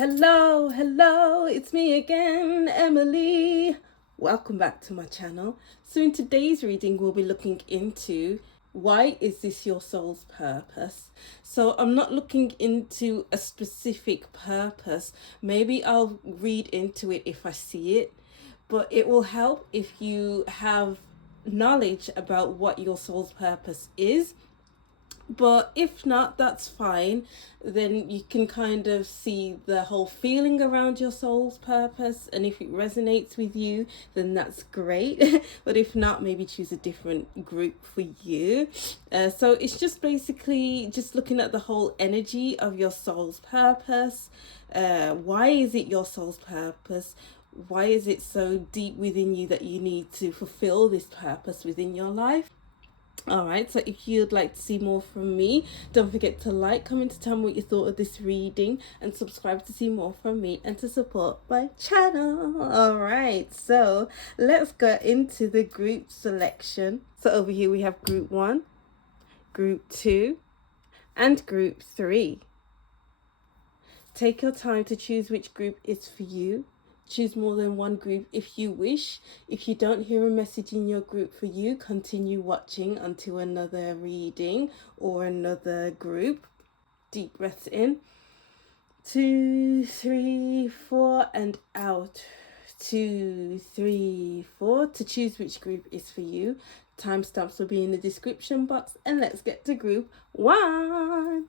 Hello, it's me again, Emily. Welcome back to my channel. So in today's reading, we'll be looking into why is this your soul's purpose? So I'm not looking into a specific purpose. Maybe I'll read into it if I see it, but it will help if you have knowledge about what your soul's purpose is. But if not, that's fine. Then you can kind of see the whole feeling around your soul's purpose. And if it resonates with you, then that's great. But if not, maybe choose a different group for you. So it's just basically just looking at the whole energy of your soul's purpose. Why is it your soul's purpose? Why is it so deep within you that you need to fulfill this purpose within your life? Alright, so if you'd like to see more from me, don't forget to like, comment, to tell me what you thought of this reading, and subscribe to see more from me and to support my channel. Alright, so let's go into the group selection. So over here we have group 1, group 2, and group 3. Take your time to choose which group is for you. Choose more than one group if you wish. If you don't hear a message in your group for you, continue watching until another reading or another group. Deep breaths in. 2, 3, 4, and out. 2, 3, 4. To choose which group is for you. Timestamps will be in the description box. And let's get to group 1.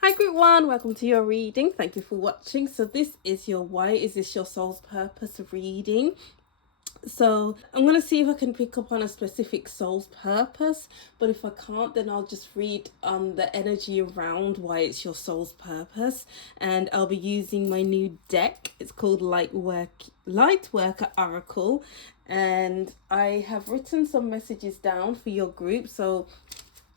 Hi group 1, welcome to your reading. Thank you for watching. So this is your why is this your soul's purpose reading. So I'm going to see if I can pick up on a specific soul's purpose, but if I can't, then I'll just read the energy around why it's your soul's purpose. And I'll be using my new deck. It's called Lightworker Oracle, and I have written some messages down for your group. So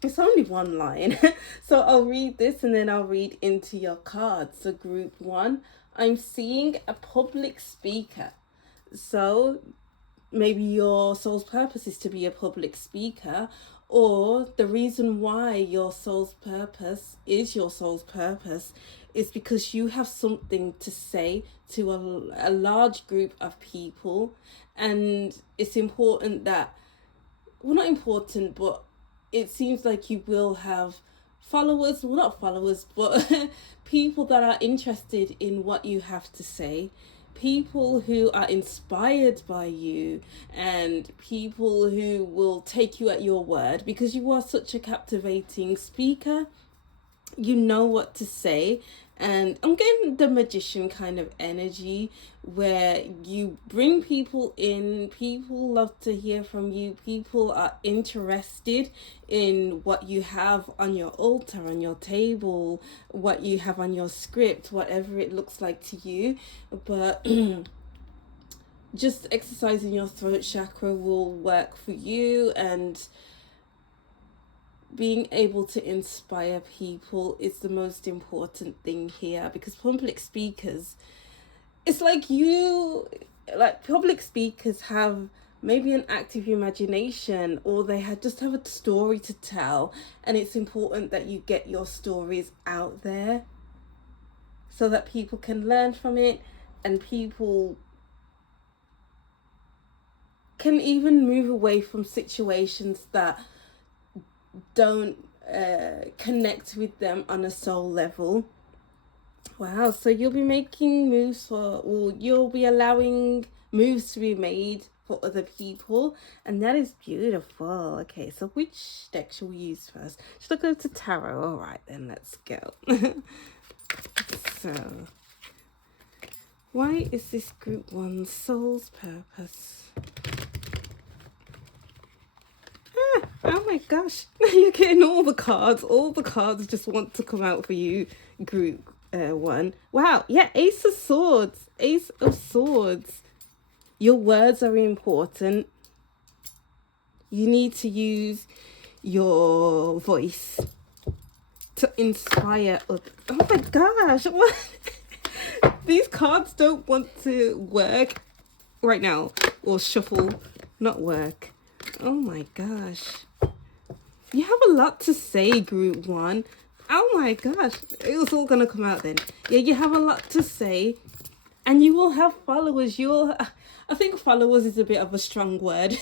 it's only one line. So I'll read this and then I'll read into your cards. So group 1, I'm seeing a public speaker. So maybe your soul's purpose is to be a public speaker, or the reason why your soul's purpose is your soul's purpose is because you have something to say to a large group of people. And it's important that, well, not important, but it seems like you will have followers, well, not followers, but people that are interested in what you have to say, people who are inspired by you, and people who will take you at your word because you are such a captivating speaker. You know what to say. And I'm getting the magician kind of energy where you bring people in, people love to hear from you, people are interested in what you have on your altar, on your table, what you have on your script, whatever it looks like to you. But just exercising your throat chakra will work for you, and being able to inspire people is the most important thing here, because public speakers, it's like public speakers have maybe an active imagination, or they just have a story to tell, and it's important that you get your stories out there so that people can learn from it, and people can even move away from situations that don't connect with them on a soul level. Wow, so you'll be making moves you'll be allowing moves to be made for other people, and that is beautiful. Okay, so which deck shall we use first? Should I go to tarot? All right, then let's go. So why is this group 1 soul's purpose? Oh my gosh, you're getting all the cards. All the cards just want to come out for you, group 1. Wow, yeah, Ace of Swords. Ace of Swords. Your words are important. You need to use your voice to inspire others. Oh my gosh, what? These cards don't want to work right now, or shuffle, not work. Oh my gosh. You have a lot to say, group 1. Oh my gosh, it was all gonna come out then. Yeah, you have a lot to say, and you will have followers. I think followers is a bit of a strong word,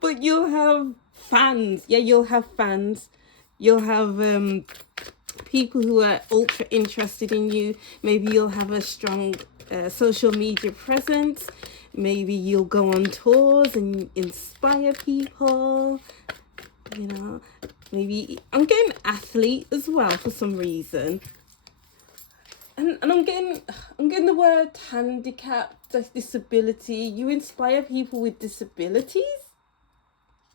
but you'll have fans. Yeah, you'll have fans. You'll have people who are ultra interested in you. Maybe you'll have a strong social media presence. Maybe you'll go on tours and inspire people. You know, maybe I'm getting athlete as well for some reason. And I'm getting the word handicap, disability. You inspire people with disabilities.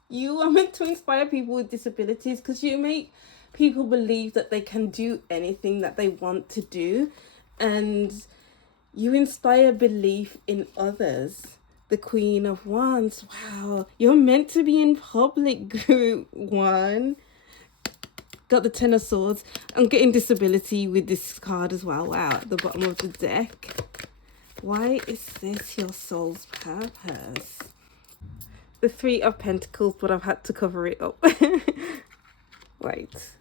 You are meant to inspire people with disabilities because you make people believe that they can do anything that they want to do, and you inspire belief in others. The Queen of Wands. Wow, you're meant to be in public, Group 1. Got the Ten of Swords. I'm getting disability with this card as well. Wow, at the bottom of the deck. Why is this your soul's purpose? The Three of Pentacles, but I've had to cover it up. Right.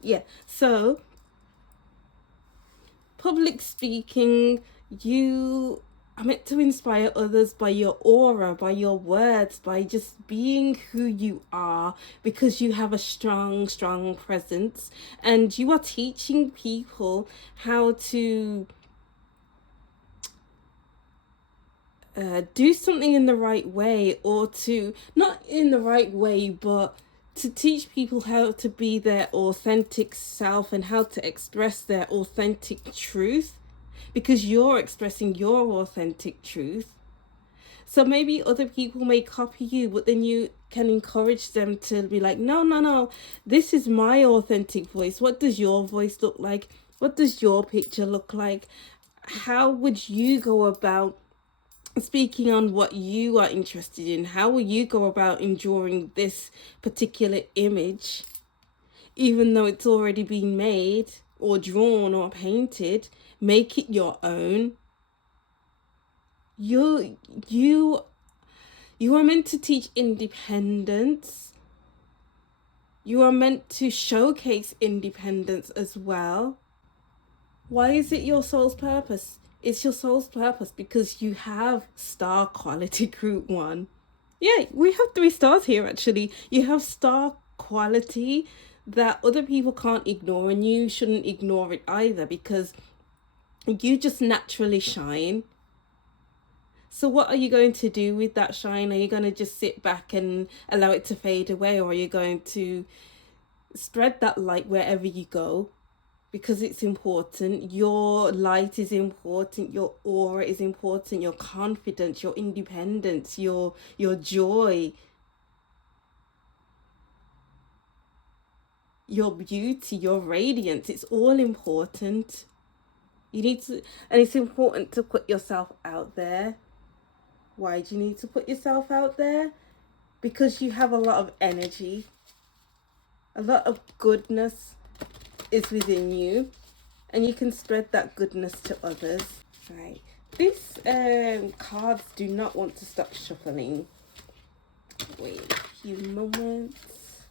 Yeah, so public speaking, you are meant to inspire others by your aura, by your words, by just being who you are, because you have a strong presence, and you are teaching people how to do something in the right way, or to not in the right way, but to teach people how to be their authentic self and how to express their authentic truth, because you're expressing your authentic truth. So maybe other people may copy you, but then you can encourage them to be like, no, this is my authentic voice. What does your voice look like? What does your picture look like? How would you go about speaking on what you are interested in? How will you go about enduring this particular image, even though it's already been made or drawn or painted? Make it your own. You are meant to teach independence. You are meant to showcase independence as well. Why is it your soul's purpose? It's your soul's purpose because you have star quality, Group 1. Yeah, we have 3 stars here actually. You have star quality that other people can't ignore, and you shouldn't ignore it either, because you just naturally shine. So what are you going to do with that shine? Are you going to just sit back and allow it to fade away, or are you going to spread that light wherever you go? Because it's important. Your light is important. Your aura is important. Your confidence, your independence, your joy, your beauty, your radiance. It's all important. You need to, and it's important to put yourself out there. Why do you need to put yourself out there? Because you have a lot of energy. A lot of goodness is within you, and you can spread that goodness to others. Right, these cards do not want to stop shuffling. Wait a few moments.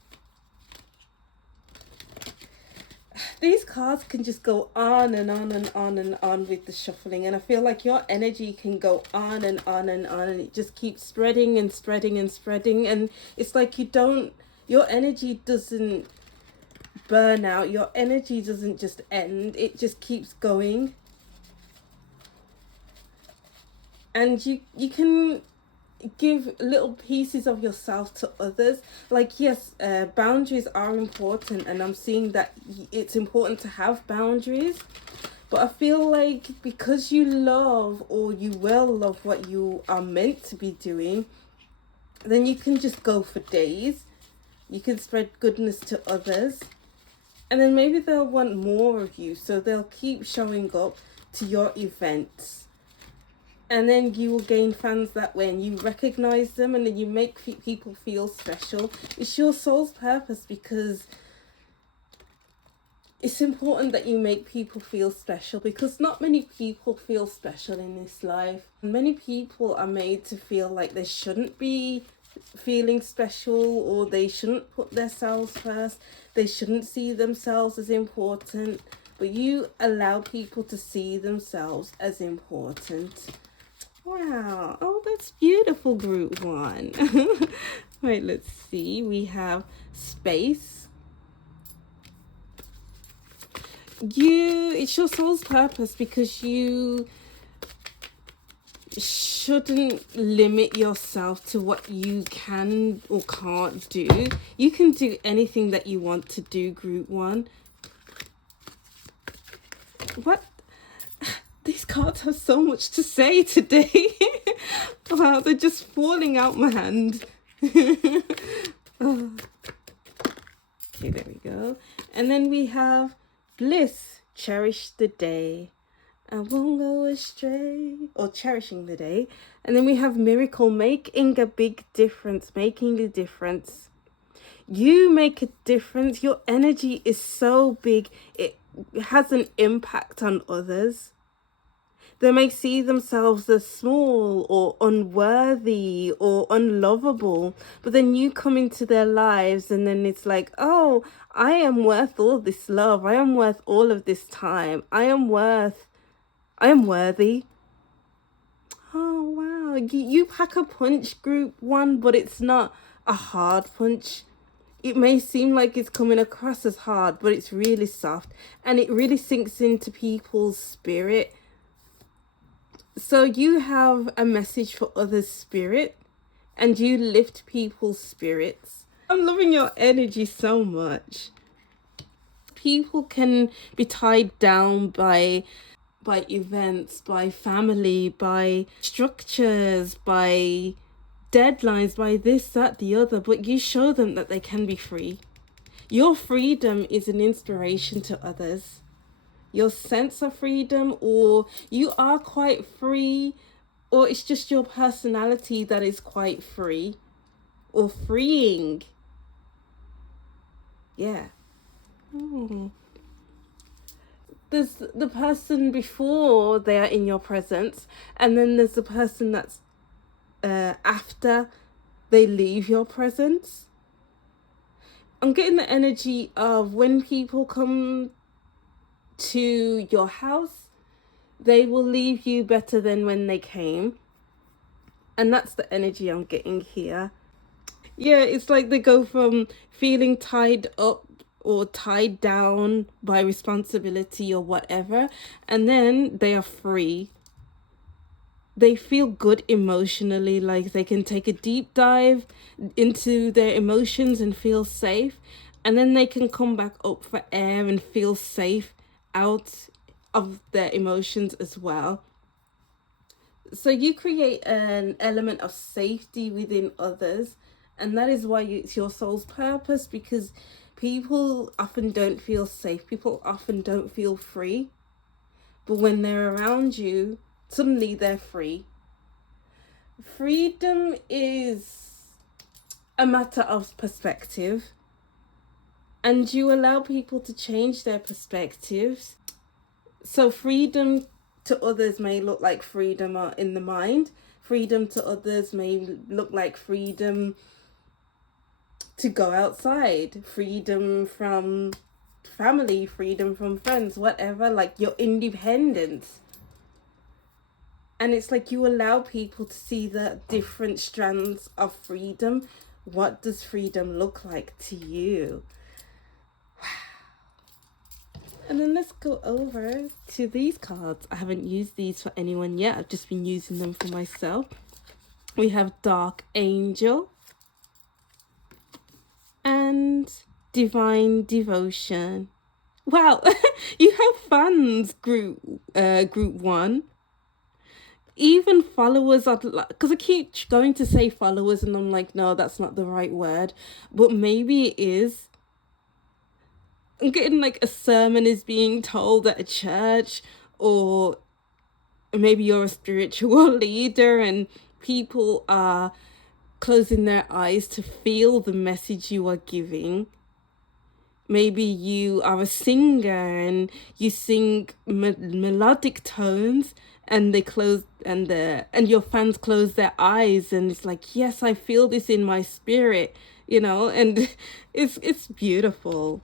These cards can just go on and on and on and on with the shuffling, and I feel like your energy can go on and on and on, and it just keeps spreading and spreading and spreading, and it's like your energy doesn't burn out. Your energy doesn't just end, it just keeps going. And you can give little pieces of yourself to others. Like, yes, boundaries are important, and I'm seeing that it's important to have boundaries, but I feel like because you love, or you will love, what you are meant to be doing, then you can just go for days. You can spread goodness to others, and then maybe they'll want more of you, so they'll keep showing up to your events, and then you will gain fans that way, and you recognize them, and then you make people feel special. It's your soul's purpose, because it's important that you make people feel special, because not many people feel special in this life. Many people are made to feel like they shouldn't be feeling special, or they shouldn't put themselves first. They shouldn't see themselves as important, but you allow people to see themselves as important. Wow. Oh, that's beautiful, group one. Right, let's see. We have space. It's your soul's purpose, because you shouldn't limit yourself to what you can or can't do. You can do anything that you want to do, group one. What? These cards have so much to say today. Wow, they're just falling out my hand. Oh. Okay, there we go. And then we have bliss, cherish the day. I won't go astray, or cherishing the day. And then we have miracle, making a big difference, making a difference. You make a difference. Your energy is so big, it has an impact on others. They may see themselves as small or unworthy or unlovable, but then you come into their lives and then it's like, oh, I am worth all this love. I am worth all of this time. I am worthy. Oh, wow. You pack a punch, group one, but it's not a hard punch. It may seem like it's coming across as hard, but it's really soft, and it really sinks into people's spirit. So you have a message for others' spirit, and you lift people's spirits. I'm loving your energy so much. People can be tied down by events, by family, by structures, by deadlines, by this, that, the other, but you show them that they can be free. Your freedom is an inspiration to others. Your sense of freedom, or you are quite free, or it's just your personality that is quite free or freeing. Yeah. There's the person before they are in your presence, and then there's the person that's after they leave your presence. I'm getting the energy of when people come to your house, they will leave you better than when they came. And that's the energy I'm getting here. Yeah, it's like they go from feeling tied up or tied down by responsibility or whatever, and then they are free. They feel good emotionally, like they can take a deep dive into their emotions and feel safe, and then they can come back up for air and feel safe out of their emotions as well. So you create an element of safety within others, and that is why it's your soul's purpose, because people often don't feel safe. People often don't feel free, but when they're around you, suddenly they're free. Freedom is a matter of perspective, and you allow people to change their perspectives. So freedom to others may look like freedom in the mind. Freedom to others may look like freedom to go outside, freedom from family, freedom from friends, whatever, like your independence. And it's like you allow people to see the different strands of freedom. What does freedom look like to you? And then let's go over to these cards. I haven't used these for anyone yet. I've just been using them for myself. We have Dark Angel and Divine Devotion. Wow, you have fans, group one. Even followers are, because I keep going to say followers and I'm like, no, that's not the right word, but maybe it is. I'm getting like a sermon is being told at a church, or maybe you're a spiritual leader and people are closing their eyes to feel the message you are giving. Maybe you are a singer and you sing melodic tones, and and your fans close their eyes, and it's like, yes, I feel this in my spirit, and it's beautiful.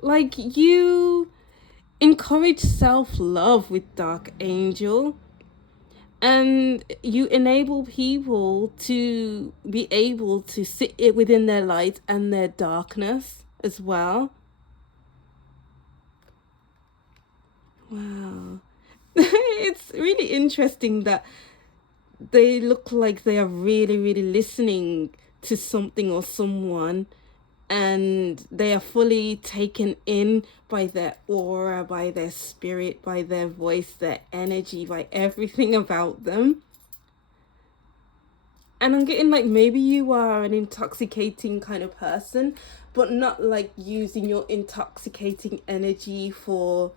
Like, you encourage self-love with Dark Angel, and you enable people to be able to sit it within their light and their darkness as well. Wow. It's really interesting that they look like they are really, really listening to something or someone, and they are fully taken in by their aura, by their spirit, by their voice, their energy, by everything about them. And I'm getting like, maybe you are an intoxicating kind of person, but not like using your intoxicating energy for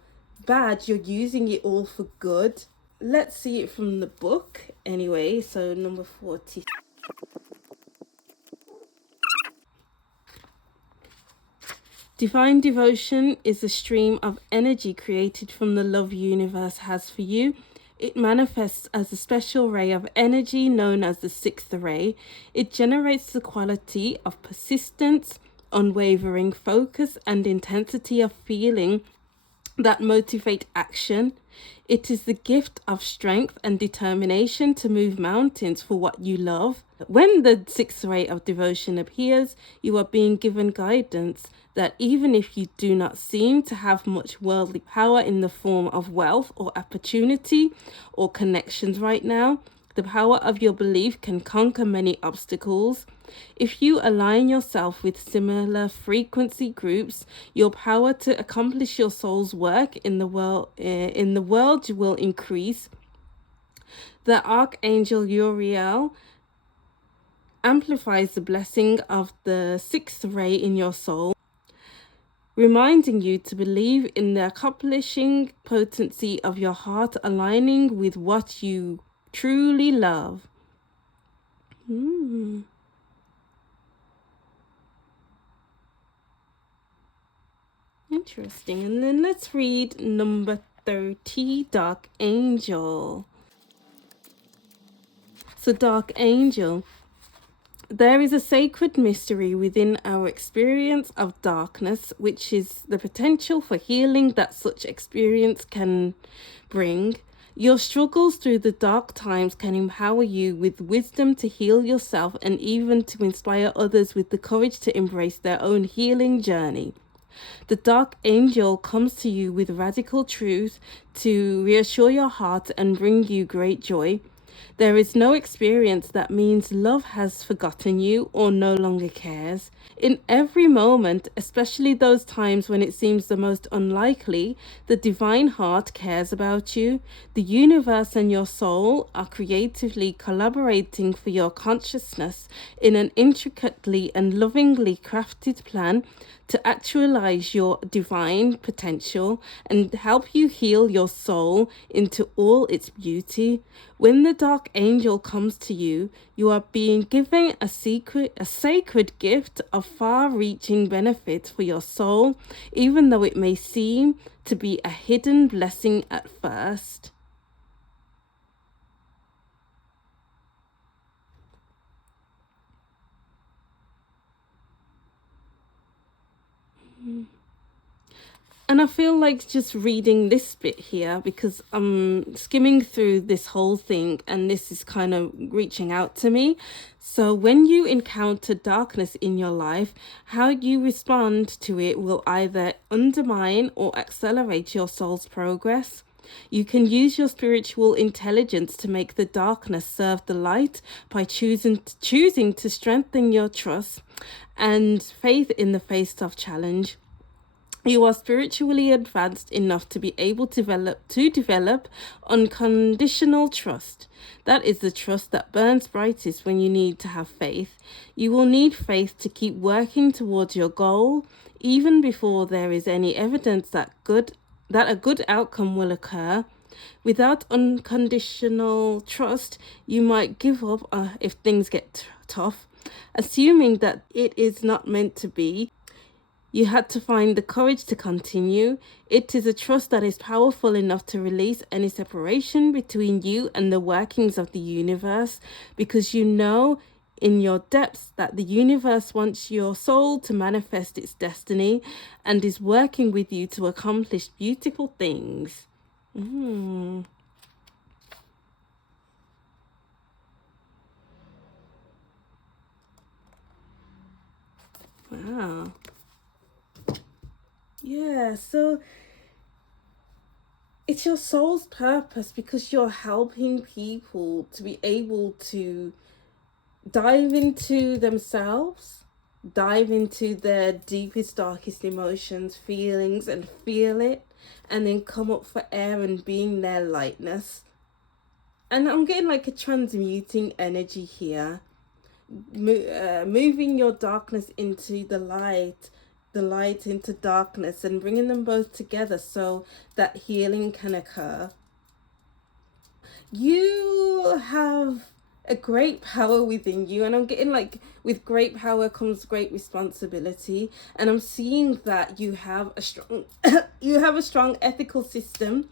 bad. You're using it all for good. Let's see it from the book anyway. So, number 40. Divine devotion is a stream of energy created from the love universe has for you. It manifests as a special ray of energy known as the sixth ray. It generates the quality of persistence, unwavering focus, and intensity of feeling that motivate action. It is the gift of strength and determination to move mountains for what you love. When the sixth ray of devotion appears, you are being given guidance that even if you do not seem to have much worldly power in the form of wealth or opportunity or connections right now, the power of your belief can conquer many obstacles. If you align yourself with similar frequency groups, your power to accomplish your soul's work in the world will increase. The Archangel Uriel amplifies the blessing of the sixth ray in your soul, reminding you to believe in the accomplishing potency of your heart aligning with what you truly love. Interesting. And then let's read number 30, Dark Angel. So, Dark Angel, there is a sacred mystery within our experience of darkness, which is the potential for healing that such experience can bring. Your struggles through the dark times can empower you with wisdom to heal yourself and even to inspire others with the courage to embrace their own healing journey. The Dark Angel comes to you with radical truth to reassure your heart and bring you great joy. There is no experience that means love has forgotten you or no longer cares. In every moment, especially those times when it seems the most unlikely, the divine heart cares about you. The universe and your soul are creatively collaborating for your consciousness in an intricately and lovingly crafted plan to actualize your divine potential and help you heal your soul into all its beauty. When the Dark Angel comes to you, you are being given a sacred gift of far-reaching benefits for your soul, even though it may seem to be a hidden blessing at first. And I feel like just reading this bit here, because I'm skimming through this whole thing and this is kind of reaching out to me. So when you encounter darkness in your life, how you respond to it will either undermine or accelerate your soul's progress. You can use your spiritual intelligence to make the darkness serve the light by choosing to strengthen your trust and faith in the face of challenge. You are spiritually advanced enough to be able to develop unconditional trust. That is the trust that burns brightest when you need to have faith. You will need faith to keep working towards your goal, even before there is any evidence that a good outcome will occur. Without unconditional trust, you might give up if things get tough, assuming that it is not meant to be. You had to find the courage to continue. It is a trust that is powerful enough to release any separation between you and the workings of the universe, because you know in your depths that the universe wants your soul to manifest its destiny and is working with you to accomplish beautiful things. Wow. Yeah, so it's your soul's purpose because you're helping people to be able to dive into themselves, dive into their deepest, darkest emotions, feelings, and feel it, and then come up for air and being their lightness. And I'm getting like a transmuting energy here, moving your darkness into the light into darkness, and bringing them both together so that healing can occur. You have a great power within you, and I'm getting like with great power comes great responsibility, and I'm seeing that you have a strong you have a strong ethical system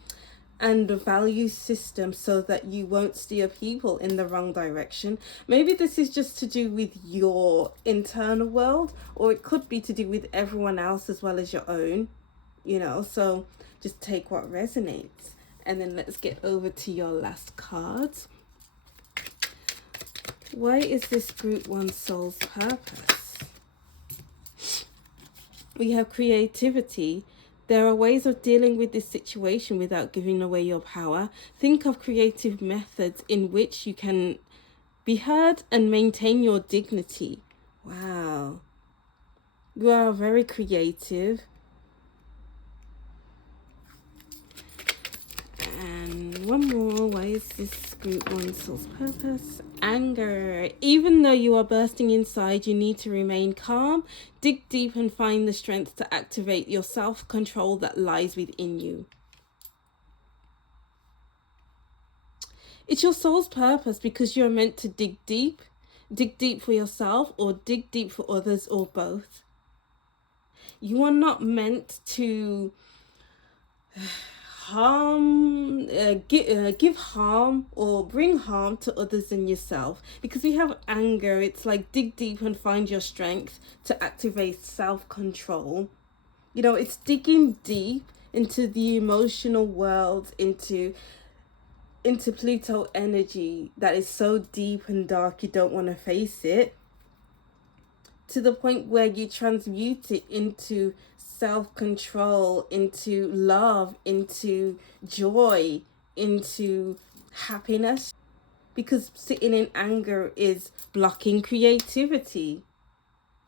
and a value system so that you won't steer people in the wrong direction. Maybe this is just to do with your internal world, or it could be to do with everyone else as well as your own, so just take what resonates. And then let's get over to your last cards. Why is this group one soul's purpose? We have creativity. There are ways of dealing with this situation without giving away your power. Think of creative methods in which you can be heard and maintain your dignity. Wow. You are very creative. And one more. Why is this group one soul's purpose? Anger. Even though you are bursting inside, you need to remain calm. Dig deep and find the strength to activate your self-control that lies within you. It's your soul's purpose because you're meant to dig deep. Dig deep for yourself or dig deep for others, or both. You are not meant to give harm or bring harm to others and yourself, because we have anger. It's like dig deep and find your strength to activate self-control. It's digging deep into the emotional world, into Pluto energy that is so deep and dark you don't want to face it, to the point where you transmute it into self-control, into love, into joy, into happiness. Because sitting in anger is blocking creativity.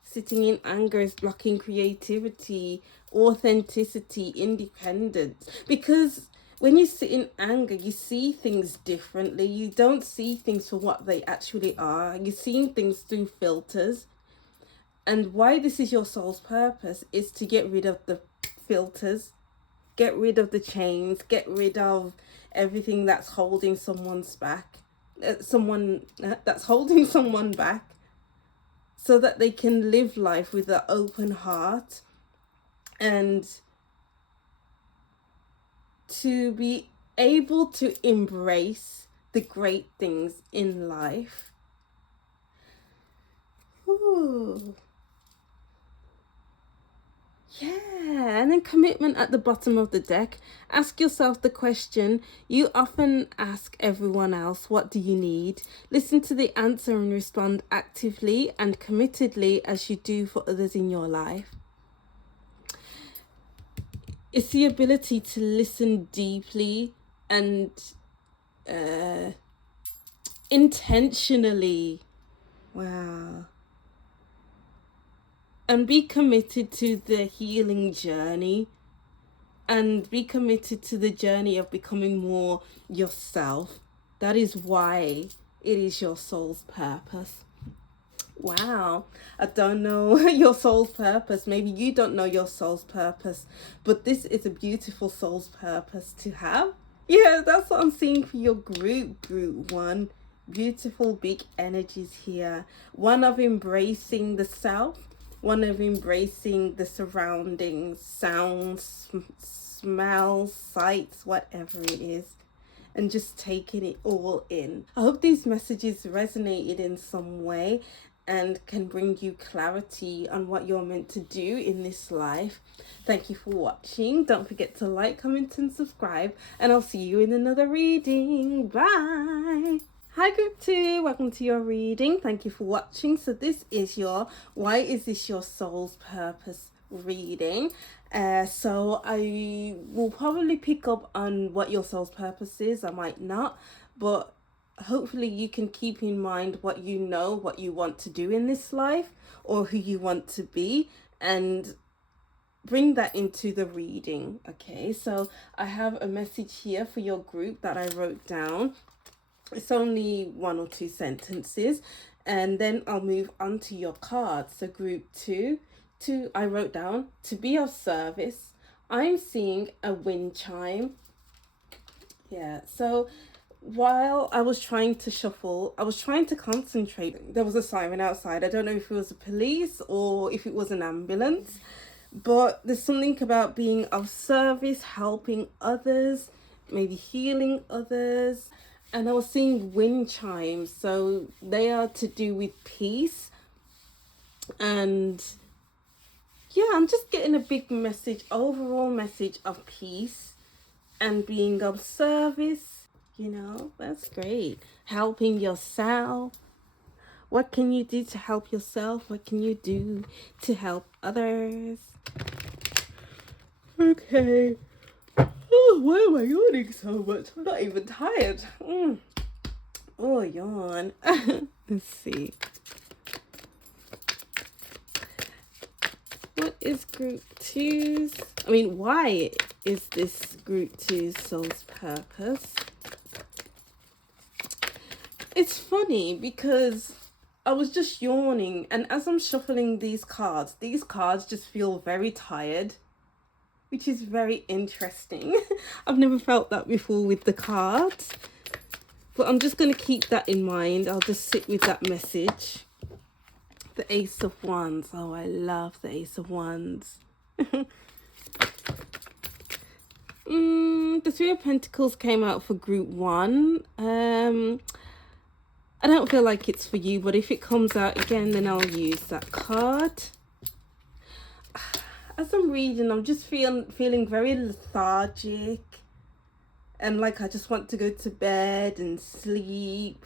Sitting in anger is blocking creativity, authenticity, independence. Because when you sit in anger, you see things differently. You don't see things for what they actually are. You're seeing things through filters. And why this is your soul's purpose is to get rid of the filters, get rid of the chains, get rid of everything that's holding someone's back, that's holding someone back, so that they can live life with an open heart and to be able to embrace the great things in life. Ooh. Yeah, and then commitment at the bottom of the deck. Ask yourself the question you often ask everyone else: what do you need? Listen to the answer and respond actively and committedly as you do for others in your life. It's the ability to listen deeply and intentionally. Wow. And be committed to the healing journey, and be committed to the journey of becoming more yourself. That is why it is your soul's purpose. Wow, I don't know your soul's purpose. Maybe you don't know your soul's purpose, but this is a beautiful soul's purpose to have. Yeah, that's what I'm seeing for your group one. Beautiful big energies here. One of embracing the self, one of embracing the surroundings, sounds, smells, sights, whatever it is, and just taking it all in. I hope these messages resonated in some way and can bring you clarity on what you're meant to do in this life. Thank you for watching. Don't forget to like, comment, and subscribe, and I'll see you in another reading. Bye. Hi group 2, welcome to your reading. Thank you for watching. So this is your Why Is This Your Soul's Purpose reading. So I will probably pick up on what your soul's purpose is. I might not, but hopefully you can keep in mind what you know, what you want to do in this life, or who you want to be, and bring that into the reading. Okay, so I have a message here for your group that I wrote down. It's only 1 or 2 sentences, and then I'll move on to your cards. So group 2, I wrote down, to be of service. I'm seeing a wind chime. Yeah, so while I was trying to shuffle, I was trying to concentrate. There was a siren outside. I don't know if it was the police or if it was an ambulance, but there's something about being of service, helping others, maybe healing others. And I was seeing wind chimes, so they are to do with peace. And yeah, I'm just getting a big message, overall message of peace and being of service. You know, that's great. Helping yourself. What can you do to help yourself? What can you do to help others? Okay. Oh, why am I yawning so much? I'm not even tired. Oh, yawn. Let's see. What is group 2's? Why is this group 2's soul's purpose? It's funny because I was just yawning, and as I'm shuffling these cards just feel very tired, which is very interesting. I've never felt that before with the cards, but I'm just going to keep that in mind. I'll just sit with that message. The Ace of Wands. Oh, I love the Ace of Wands. The Three of Pentacles came out for group 1. I don't feel like it's for you, but if it comes out again, then I'll use that card. As I'm reading, I'm just feeling very lethargic, and like I just want to go to bed and sleep.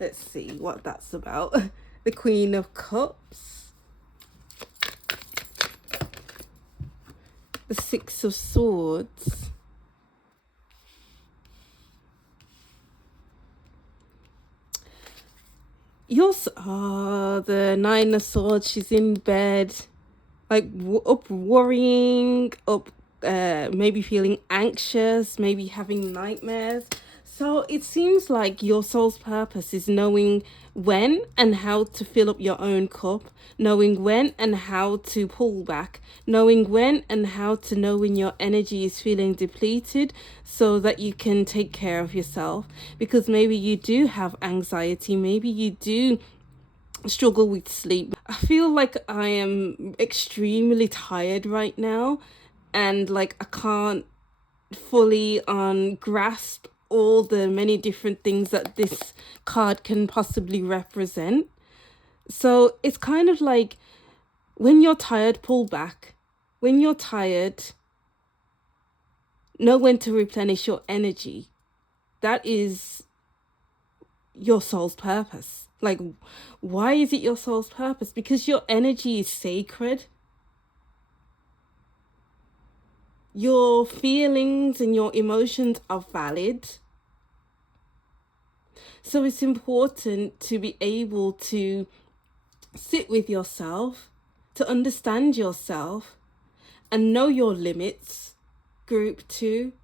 Let's see what that's about. The Queen of Cups, the Six of Swords, the Nine of Swords. She's in bed, like up worrying, up maybe feeling anxious, maybe having nightmares. So it seems like your soul's purpose is knowing when and how to fill up your own cup, knowing when and how to pull back, knowing when and how to know when your energy is feeling depleted so that you can take care of yourself. Because maybe you do have anxiety, maybe you do struggle with sleep. I feel like I am extremely tired right now, and like I can't fully grasp all the many different things that this card can possibly represent. So it's kind of like, when you're tired, pull back. When you're tired, know when to replenish your energy. That is your soul's purpose. Like, why is it your soul's purpose? Because your energy is sacred. Your feelings and your emotions are valid. So it's important to be able to sit with yourself, to understand yourself, and know your limits. Group 2.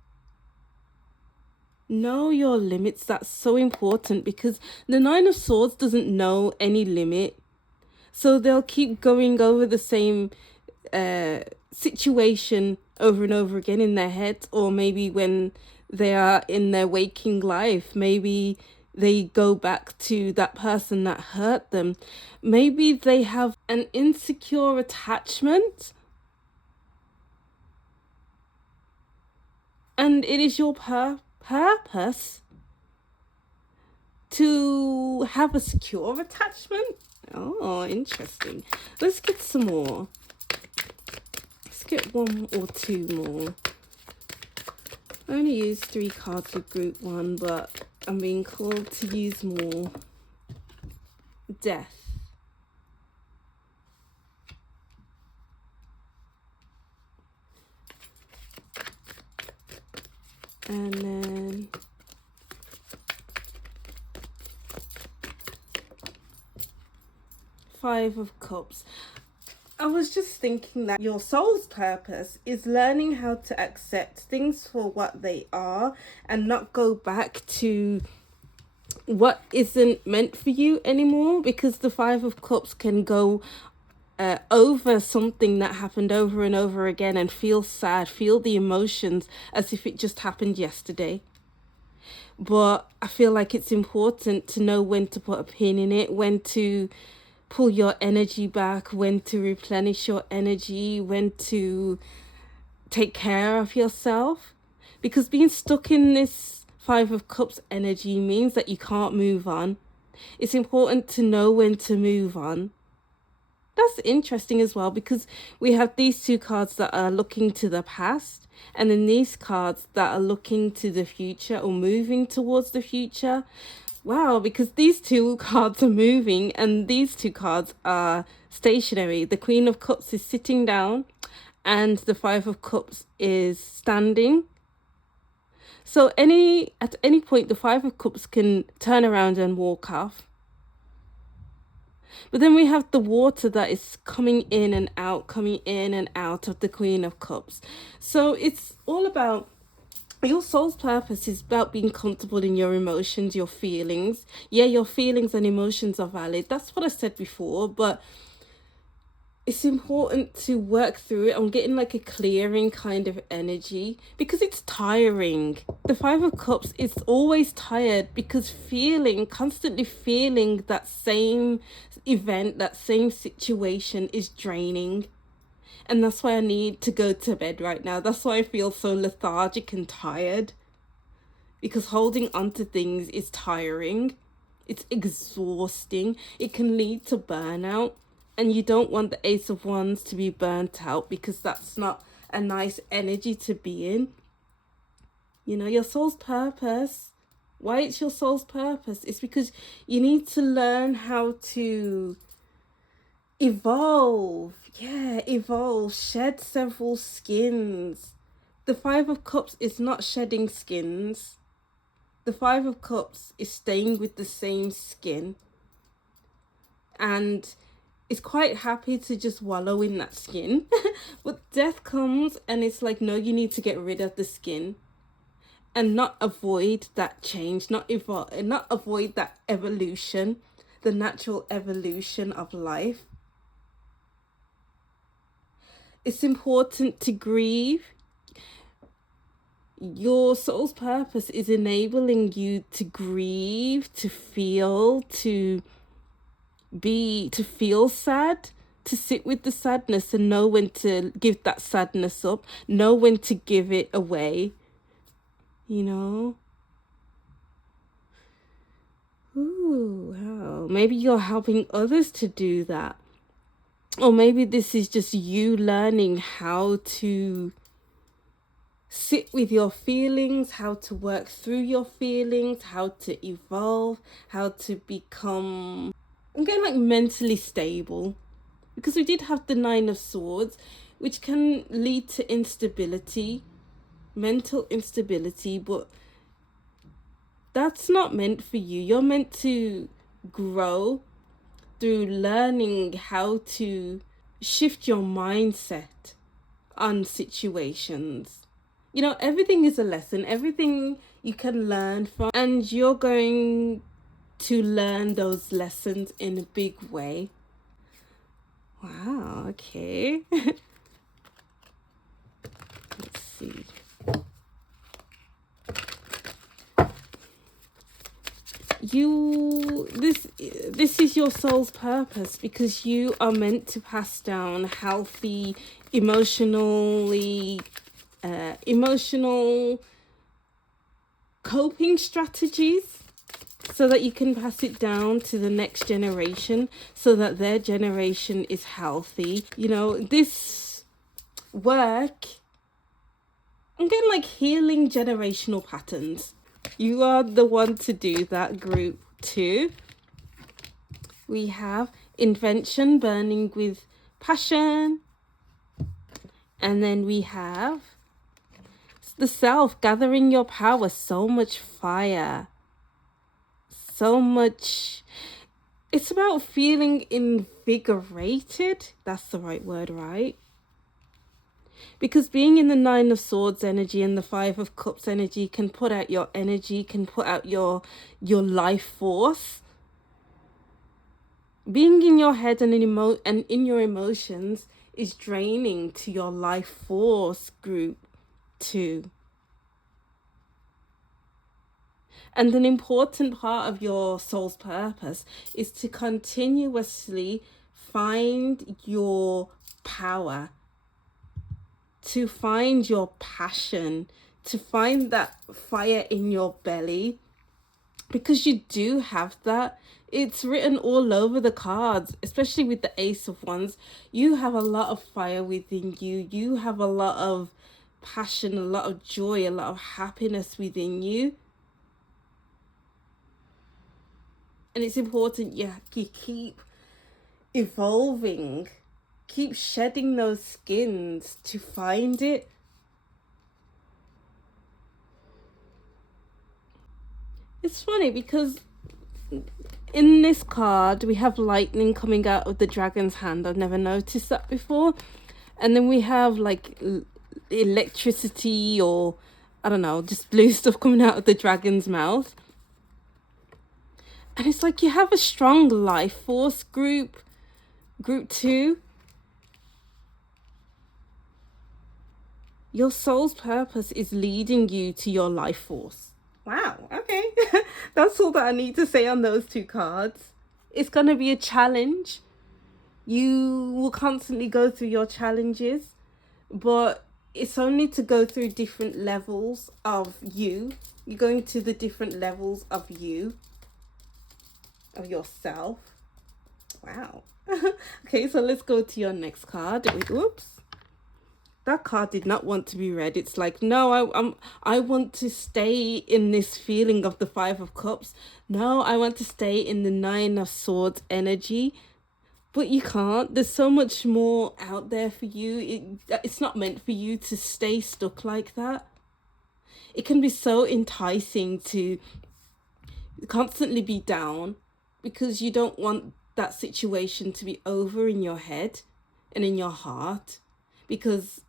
Know your limits. That's so important, because the Nine of Swords doesn't know any limit. So they'll keep going over the same situation over and over again in their head, or maybe when they are in their waking life, maybe they go back to that person that hurt them. Maybe they have an insecure attachment, and it is your purpose to have a secure attachment. Oh, interesting. Let's get some more. Let's get one or two more. I only used 3 cards with group 1, but I'm being called to use more. Death. And then Five of Cups. I was just thinking that your soul's purpose is learning how to accept things for what they are and not go back to what isn't meant for you anymore, because the Five of Cups can go over something that happened over and over again and feel sad, feel the emotions as if it just happened yesterday. But I feel like it's important to know when to put a pin in it, when to pull your energy back, when to replenish your energy, when to take care of yourself. Because being stuck in this Five of Cups energy means that you can't move on. It's important to know when to move on. That's interesting as well, because we have these 2 cards that are looking to the past, and then these cards that are looking to the future or moving towards the future. Wow, because these 2 cards are moving and these 2 cards are stationary. The Queen of Cups is sitting down and the Five of Cups is standing. So at any point, the Five of Cups can turn around and walk off. But then we have the water that is coming in and out of the Queen of Cups. So it's all about, your soul's purpose is about being comfortable in your emotions, your feelings. Yeah, your feelings and emotions are valid. That's what I said before, but it's important to work through it. I'm getting like a clearing kind of energy because it's tiring. The Five of Cups is always tired because constantly feeling that same event, that same situation is draining. And that's why I need to go to bed right now. That's why I feel so lethargic and tired. Because holding on to things is tiring. It's exhausting. It can lead to burnout. And you don't want the Ace of Wands to be burnt out, because that's not a nice energy to be in. You know, your soul's purpose. Why it's your soul's purpose? It's because you need to learn how to evolve. Yeah, evolve. Shed several skins. The Five of Cups is not shedding skins. The Five of Cups is staying with the same skin. And is quite happy to just wallow in that skin. But death comes and it's like, no, you need to get rid of the skin and not avoid that change, not avoid that evolution, the natural evolution of life. It's important to grieve. Your soul's purpose is enabling you to grieve, to feel, to feel sad, to sit with the sadness and know when to give that sadness up, know when to give it away, you know. Ooh, wow. Maybe you're helping others to do that. Or maybe this is just you learning how to sit with your feelings, how to work through your feelings, how to evolve, how to become, I'm getting like mentally stable. Because we did have the Nine of Swords, which can lead to instability, mental instability, but that's not meant for you. You're meant to grow through learning how to shift your mindset on situations. You know, everything is a lesson, everything you can learn from, and you're going to learn those lessons in a big way. Wow, okay. Let's see. This is your soul's purpose, because you are meant to pass down healthy, emotional coping strategies, so that you can pass it down to the next generation, so that their generation is healthy. You know, this work, I'm getting like healing generational patterns. You are the one to do that, group 2. We have invention, burning with passion. And then we have the self, gathering your power, so much fire. So much. It's about feeling invigorated. That's the right word, right? Because being in the 9 of Swords energy and the 5 of Cups energy can put out your energy, can put out your life force. Being in your head and in your emotions is draining to your life force, group 2. And an important part of your soul's purpose is to continuously find your power, to find your passion, to find that fire in your belly, because you do have that. It's written all over the cards, especially with the Ace of Wands. You have a lot of fire within you. You have a lot of passion, a lot of joy, a lot of happiness within you. And it's important you keep evolving, keep shedding those skins to find it. It's funny because in this card we have lightning coming out of the dragon's hand. I've never noticed that before. And then we have like electricity, or I don't know, just blue stuff coming out of the dragon's mouth. And it's like you have a strong life force, group 2. Your soul's purpose is leading you to your life force. Wow, okay. That's all that I need to say on those 2 cards. It's going to be a challenge. You will constantly go through your challenges, but it's only to go through different levels of you. You're going to the different levels of you, of yourself. Wow. Okay, so let's go to your next card. Whoops. That card did not want to be read. It's like, no, I want to stay in this feeling of the 5 of Cups. No, I want to stay in the 9 of Swords energy. But you can't. There's so much more out there for you. It's not meant for you to stay stuck like that. It can be so enticing to constantly be down, because you don't want that situation to be over in your head and in your heart, because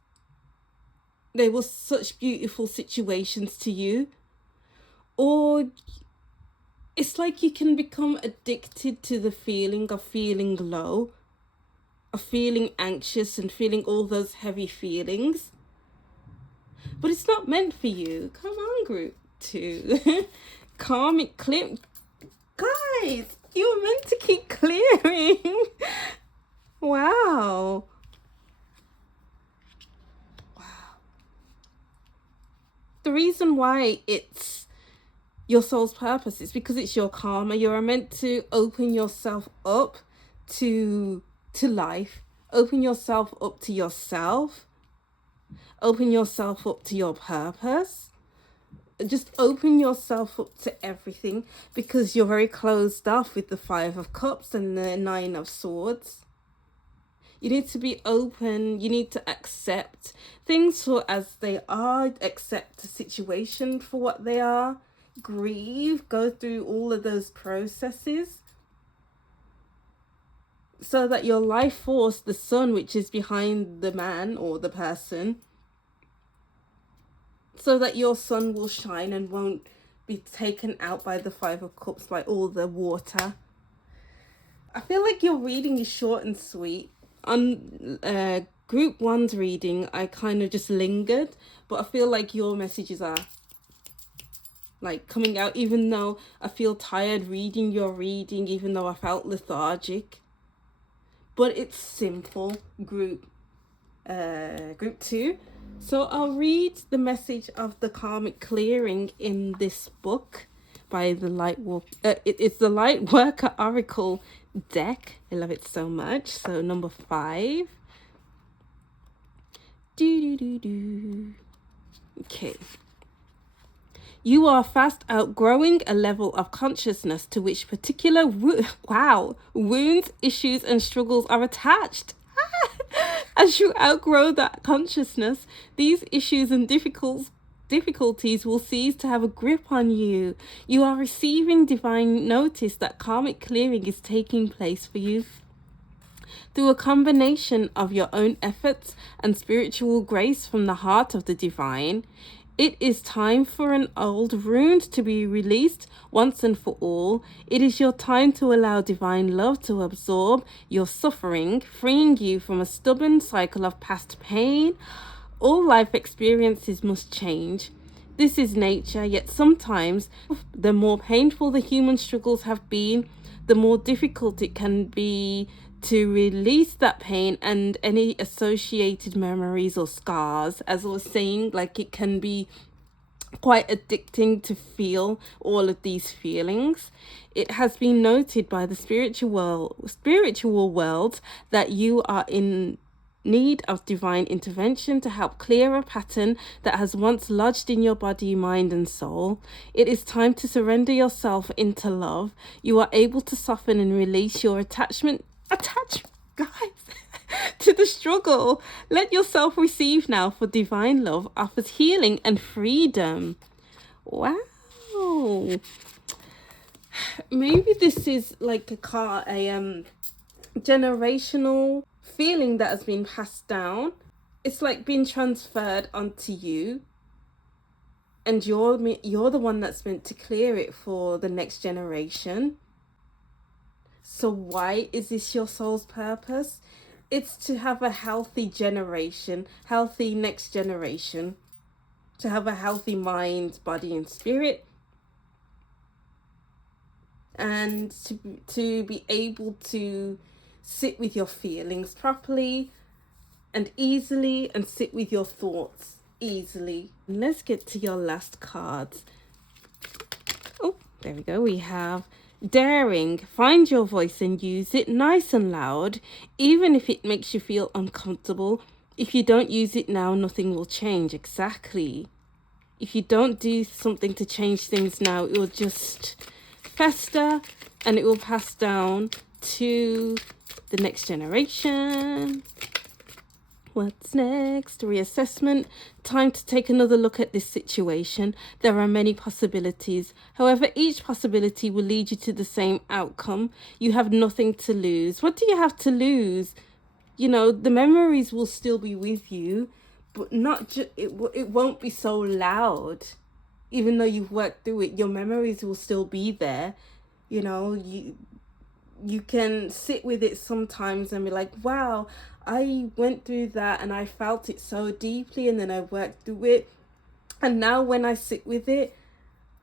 they were such beautiful situations to you. Or it's like you can become addicted to the feeling of feeling low, of feeling anxious and feeling all those heavy feelings. But it's not meant for you. Come on, group 2. Calm it, clear. Guys, you were meant to keep clearing. Wow. The reason why it's your soul's purpose is because it's your karma. You're meant to open yourself up to life. Open yourself up to yourself. Open yourself up to your purpose. Just open yourself up to everything, because you're very closed off with the 5 of Cups and the 9 of Swords. You need to be open. You need to accept things for as they are. Accept the situation for what they are. Grieve. Go through all of those processes, so that your life force, the sun, which is behind the man or the person, so that your sun will shine and won't be taken out by the 5 of Cups, by all the water. I feel like your reading is short and sweet. On group 1's reading, I kind of just lingered, but I feel like your messages are like coming out, even though I feel tired reading your reading, even though I felt lethargic. But it's simple. Group 2. So I'll read the message of the karmic clearing in this book by the it's the Light Worker Oracle deck. I love it so much. So number 5. Okay. You are fast outgrowing a level of consciousness to which particular wounds, issues, and struggles are attached. As you outgrow that consciousness, these issues and difficulties will cease to have a grip on you. You are receiving divine notice that karmic clearing is taking place for you. Through a combination of your own efforts and spiritual grace from the heart of the divine, it is time for an old wound to be released once and for all. It is your time to allow divine love to absorb your suffering, freeing you from a stubborn cycle of past pain. All life experiences must change. This is nature, yet sometimes the more painful the human struggles have been, the more difficult it can be to release that pain and any associated memories or scars. As I was saying, like, it can be quite addicting to feel all of these feelings. It has been noted by the spiritual world that you are in need of divine intervention to help clear a pattern that has once lodged in your body, mind, and soul. It is time to surrender yourself into love. You are able to soften and release your attachment, guys, to the struggle. Let yourself receive now, for divine love offers healing and freedom. Wow. Maybe this is like a generational feeling that has been passed down. It's like being transferred onto you, and you're the one that's meant to clear it for the next generation. So why is this your soul's purpose? It's to have a healthy generation, healthy next generation, to have a healthy mind, body, and spirit, and to be able to sit with your feelings properly and easily, and sit with your thoughts easily. And let's get to your last cards. Oh, there we go. We have daring. Find your voice and use it nice and loud, even if it makes you feel uncomfortable. If you don't use it now, nothing will change. Exactly. If you don't do something to change things now, it will just fester and it will pass down to the next generation. What's next? Reassessment. Time to take another look at this situation. There are many possibilities. However, each possibility will lead you to the same outcome. You have nothing to lose. What do you have to lose? You know, the memories will still be with you, but it won't be so loud. Even though you've worked through it, your memories will still be there. You know, you can sit with it sometimes and be like, wow, I went through that and I felt it so deeply, and then I worked through it. And now when I sit with it,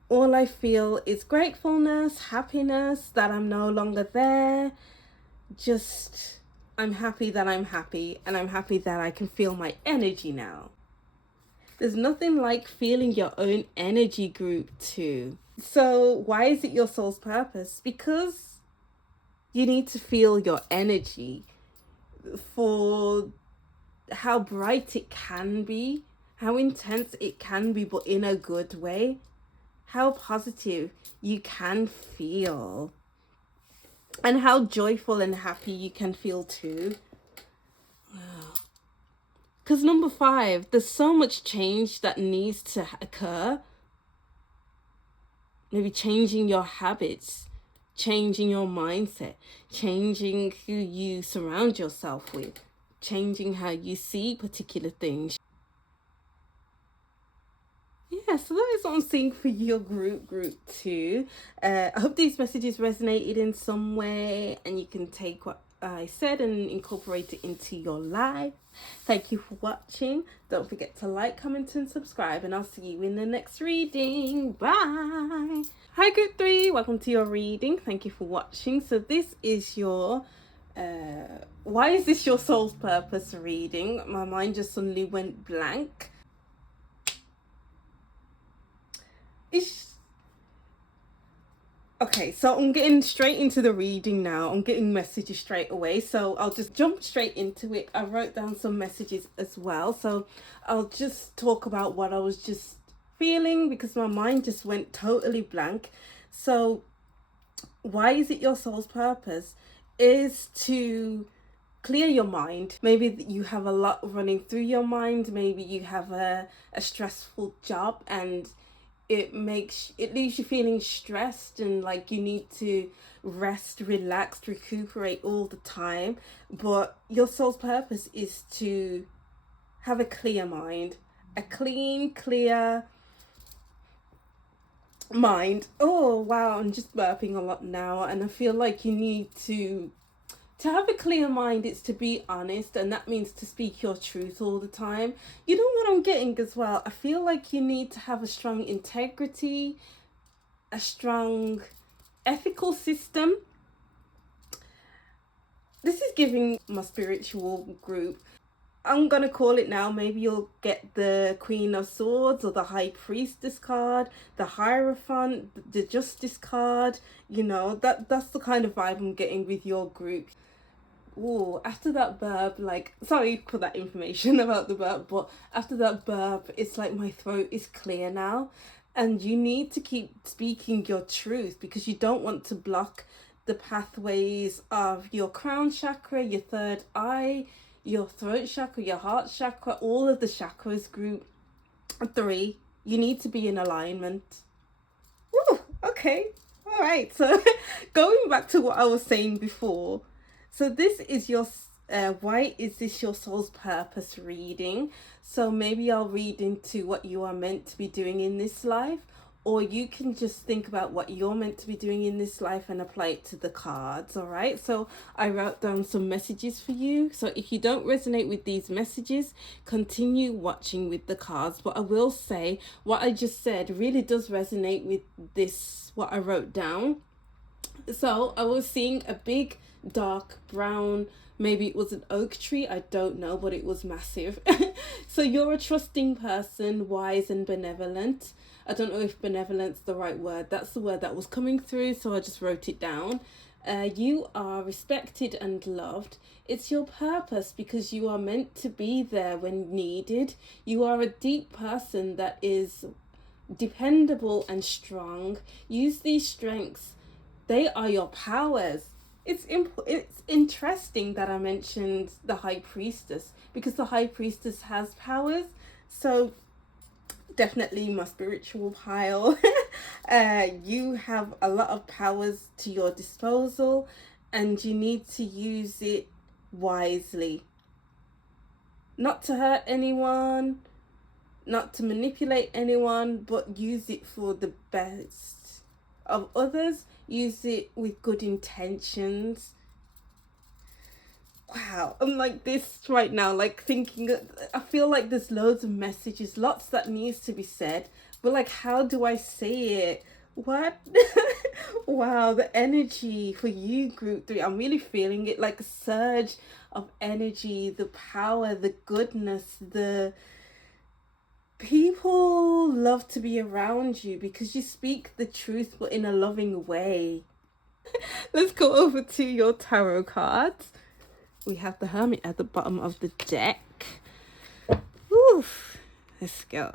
all I feel is gratefulness, happiness that I'm no longer there. Just, I'm happy that I'm happy, and I'm happy that I can feel my energy now. There's nothing like feeling your own energy, group 2. So why is it your soul's purpose? Because you need to feel your energy for how bright it can be, how intense it can be, but in a good way, how positive you can feel, and how joyful and happy you can feel too. Wow. Because number 5, there's so much change that needs to occur. Maybe changing your habits, changing your mindset, changing who you surround yourself with, changing how you see particular things. Yeah, so that is what I'm seeing for your group 2. I hope these messages resonated in some way, and you can take I said and incorporate it into your life. Thank you for watching. Don't forget to like, comment and subscribe, and I'll see you in the next reading. Bye. Hi group 3, welcome to your reading. Thank you for watching. So this is your why is this your soul's purpose reading? My mind just suddenly went blank. Okay, so I'm getting straight into the reading now. I'm getting messages straight away, so I'll just jump straight into it. I wrote down some messages as well, so I'll just talk about what I was just feeling because my mind just went totally blank. So why is it your soul's purpose? Is to clear your mind. Maybe you have a lot running through your mind. Maybe you have a stressful job and it leaves you feeling stressed and like you need to rest, relax, recuperate all the time. But your soul's purpose is to have a clear mind, a clean, clear mind. Oh wow, I'm just burping a lot now, and I feel like you need to have a clear mind. It's to be honest, and that means to speak your truth all the time. You know what I'm getting as well? I feel like you need to have a strong integrity, a strong ethical system. This is giving my spiritual group. I'm gonna call it now. Maybe you'll get the Queen of Swords or the High Priestess card, the Hierophant, the Justice card. You know, that's the kind of vibe I'm getting with your group. Oh, after that burp, like, sorry for that information about the burp, but after that burp, it's like my throat is clear now. And you need to keep speaking your truth because you don't want to block the pathways of your crown chakra, your third eye, your throat chakra, your heart chakra, all of the chakras. Group 3, you need to be in alignment. Ooh, okay. All right. So going back to what I was saying before. So this is your, why is this your soul's purpose reading? So maybe I'll read into what you are meant to be doing in this life, or you can just think about what you're meant to be doing in this life and apply it to the cards, all right? So I wrote down some messages for you. So if you don't resonate with these messages, continue watching with the cards. But I will say what I just said really does resonate with this, what I wrote down. So I was seeing a big dark brown, maybe it was an oak tree, I don't know, but it was massive. So you're a trusting person, wise and benevolent. I don't know if benevolent's the right word. That's the word that was coming through, so I just wrote it down. You are respected and loved. It's your purpose because you are meant to be there when needed. You are a deep person that is dependable and strong. Use these strengths. They are your powers. It's interesting that I mentioned the High Priestess because the High Priestess has powers. So definitely my spiritual pile. You have a lot of powers to your disposal and you need to use it wisely. Not to hurt anyone, not to manipulate anyone, but use it for the best of others. Use it with good intentions. Wow, I'm like this right now, like thinking, I feel like there's loads of messages, lots that needs to be said, but like, how do I say it? What? Wow, the energy for you, group 3, I'm really feeling it, like a surge of energy, the power, the goodness, the people love to be around you because you speak the truth but in a loving way. Let's go over to your tarot cards. We have the Hermit at the bottom of the deck. Oof. Let's go.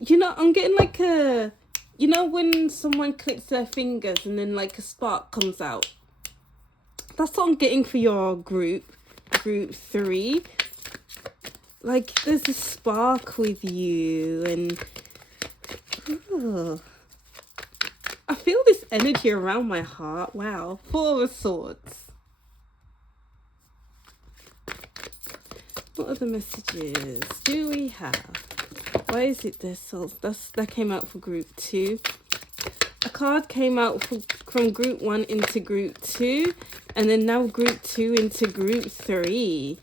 You know, I'm getting like a, you know when someone clicks their fingers and then like a spark comes out? That's what I'm getting for your group 3. Like there's a spark with you and ooh, I feel this energy around my heart. Wow. 4 of Swords. What other messages do we have? Why is it their souls? That came out for group 2. A card came out from group 1 into group 2, and then now group 2 into group 3.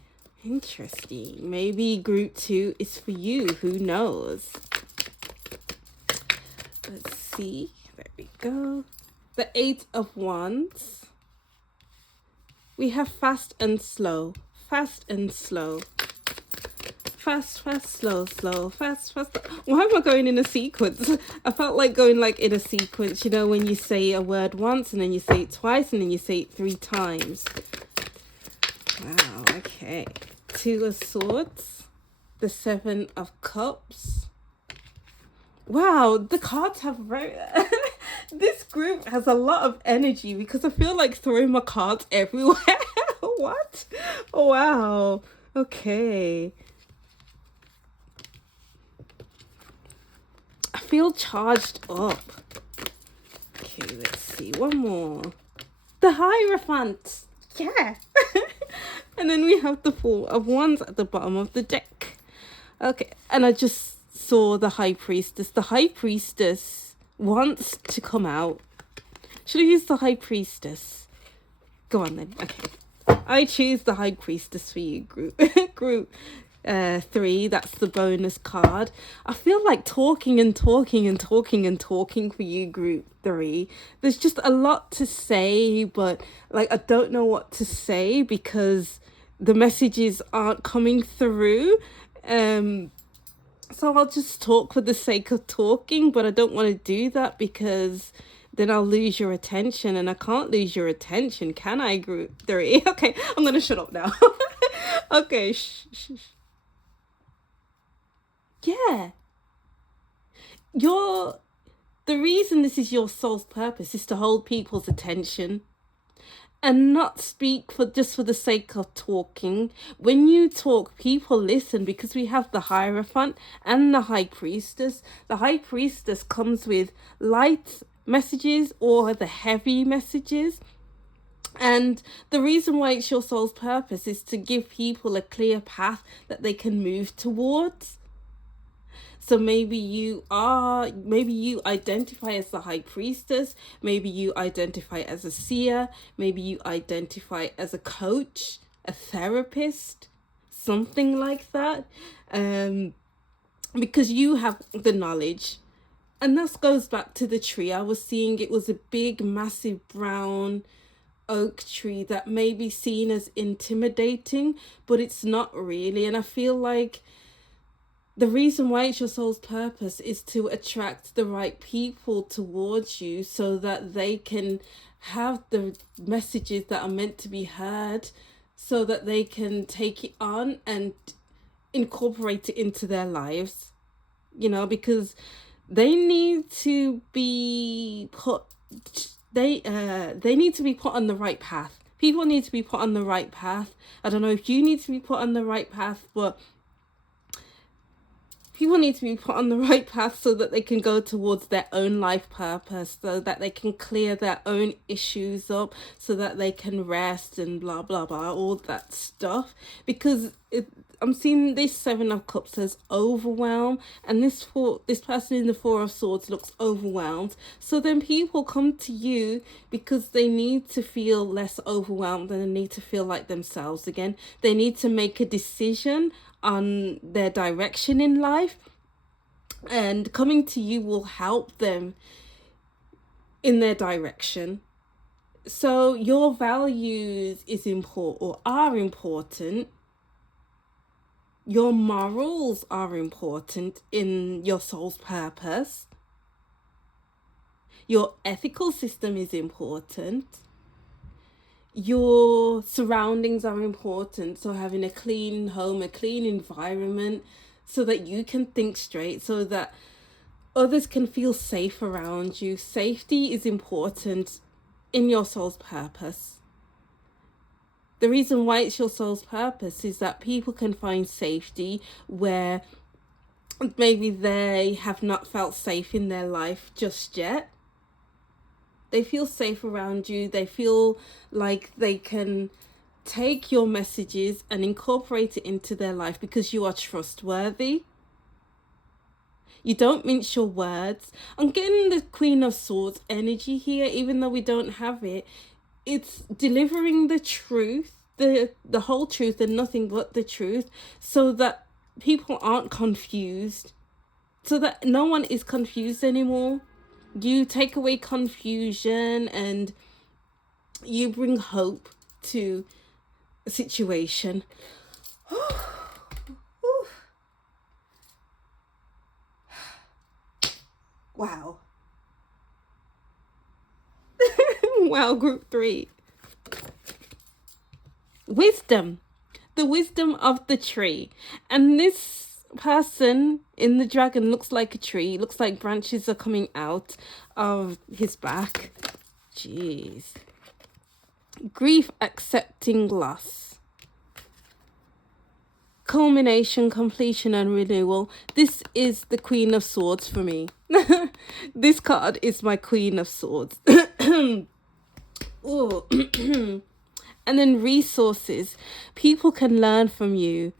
Interesting. Maybe group 2 is for you. Who knows? Let's see. There we go. The 8 of Wands. We have fast and slow. Fast and slow. Fast, fast, slow, slow, fast, fast. Why am I going in a sequence? I felt like going like in a sequence, you know, when you say a word once and then you say it twice and then you say it 3 times. Wow, okay. 2 of Swords. The 7 of Cups. Wow, the cards have very... This group has a lot of energy because I feel like throwing my cards everywhere. What? Oh, wow. Okay. I feel charged up. Okay, let's see. One more. The Hierophant. Yeah. And then we have the 4 of Wands at the bottom of the deck. Okay, and I just saw the High Priestess. The High Priestess wants to come out. Should I use the High Priestess? Go on then. Okay. I choose the High Priestess for you, group. Group 3. That's the bonus card. I feel like talking and talking and talking and talking for you, group 3. There's just a lot to say, but like I don't know what to say because the messages aren't coming through. So I'll just talk for the sake of talking, but I don't want to do that because then I'll lose your attention, and I can't lose your attention, can I, group 3? Okay, I'm going to shut up now. Okay, shh. Yeah. The reason this is your soul's purpose is to hold people's attention and not speak for the sake of talking. When you talk, people listen because we have the Hierophant and the High Priestess. The High Priestess comes with light messages or the heavy messages. And the reason why it's your soul's purpose is to give people a clear path that they can move towards. So maybe you identify as the High Priestess, maybe you identify as a seer, maybe you identify as a coach, a therapist, something like that, because you have the knowledge. And that goes back to the tree. I was seeing it was a big, massive brown oak tree that may be seen as intimidating, but it's not really. And I feel like the reason why it's your soul's purpose is to attract the right people towards you so that they can have the messages that are meant to be heard, so that they can take it on and incorporate it into their lives, you know, because they need to be put on the right path. People need to be put on the right path. I don't know if you need to be put on the right path, but people need to be put on the right path so that they can go towards their own life purpose, so that they can clear their own issues up, so that they can rest and blah, blah, blah, all that stuff. Because I'm seeing this 7 of Cups as overwhelm, and this person in the 4 of Swords looks overwhelmed. So then people come to you because they need to feel less overwhelmed and they need to feel like themselves again. They need to make a decision on their direction in life, and coming to you will help them in their direction. So your values are important. Your morals are important in your soul's purpose. Your ethical system is important. Your surroundings are important. So having a clean home, a clean environment, so that you can think straight, so that others can feel safe around you. Safety is important in your soul's purpose. The reason why it's your soul's purpose is that people can find safety where maybe they have not felt safe in their life just yet. They feel safe around you. They feel like they can take your messages and incorporate it into their life because you are trustworthy. You don't mince your words. I'm getting the Queen of Swords energy here, even though we don't have it. It's delivering the truth, the whole truth and nothing but the truth, so that people aren't confused, so that no one is confused anymore. You take away confusion and you bring hope to a situation. Wow. Wow, group 3. Wisdom. The wisdom of the tree. And this person in the dragon looks like a tree. Looks like branches are coming out of his back. Jeez. Grief, accepting loss. Culmination, completion and renewal. This is the Queen of Swords for me. This card is my Queen of Swords. Oh. And then resources. People can learn from you.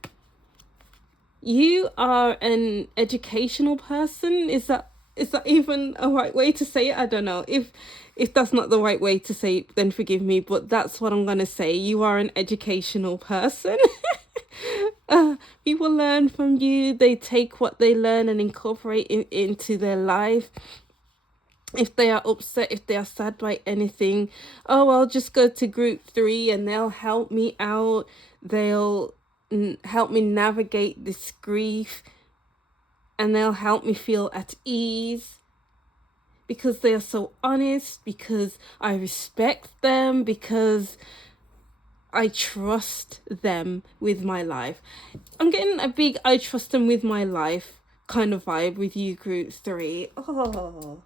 You are an educational person. Is that even a right way to say it? I don't know. If that's not the right way to say it, then forgive me, but that's what I'm gonna say. You are an educational person. People learn from you. They take what they learn and incorporate it into their life. If they are upset, if they are sad by anything, oh, I'll just go to group 3 and they'll help me out. They'll help me navigate this grief, and they'll help me feel at ease, because they are so honest, because I respect them, because I trust them with my life. I'm getting a big I trust them with my life kind of vibe with you, group 3. Oh,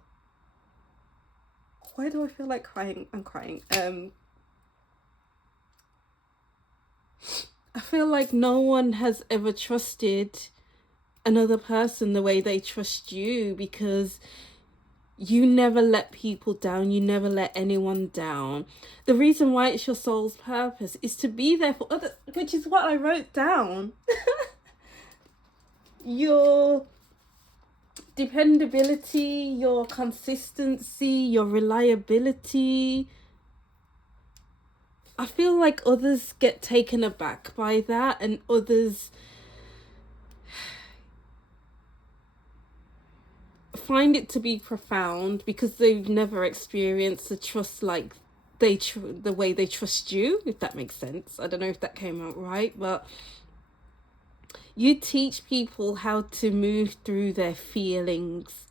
why do I feel like crying? I'm crying. I feel like no one has ever trusted another person the way they trust you, because you never let people down. You never let anyone down. The reason why it's your soul's purpose is to be there for others, which is what I wrote down. Your dependability, your consistency, your reliability. I feel like others get taken aback by that, and others find it to be profound because they've never experienced the trust like the way they trust you, if that makes sense. I don't know if that came out right, but you teach people how to move through their feelings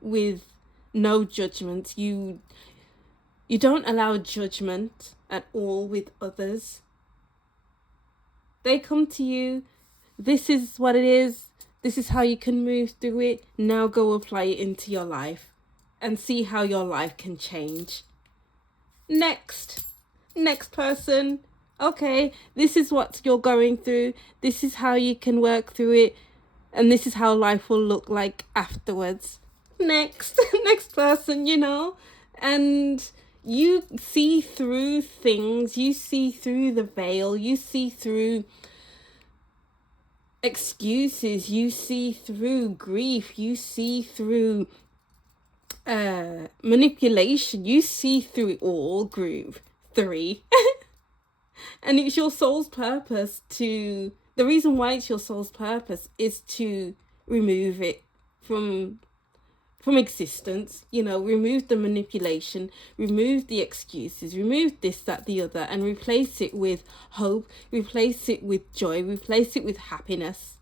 with no judgment. You don't allow judgment at all with others. They come to you, this is what it is, this is how you can move through it, now go apply it into your life and see how your life can change. Next person. Okay, this is what you're going through, this is how you can work through it, and this is how life will look like afterwards. Next person, and you see through things, you see through the veil, you see through excuses, you see through grief, you see through manipulation, you see through it all, group 3. And it's your soul's purpose the reason why it's your soul's purpose is to remove it from existence, remove the manipulation, remove the excuses, remove this, that, the other, and replace it with hope, replace it with joy, replace it with happiness,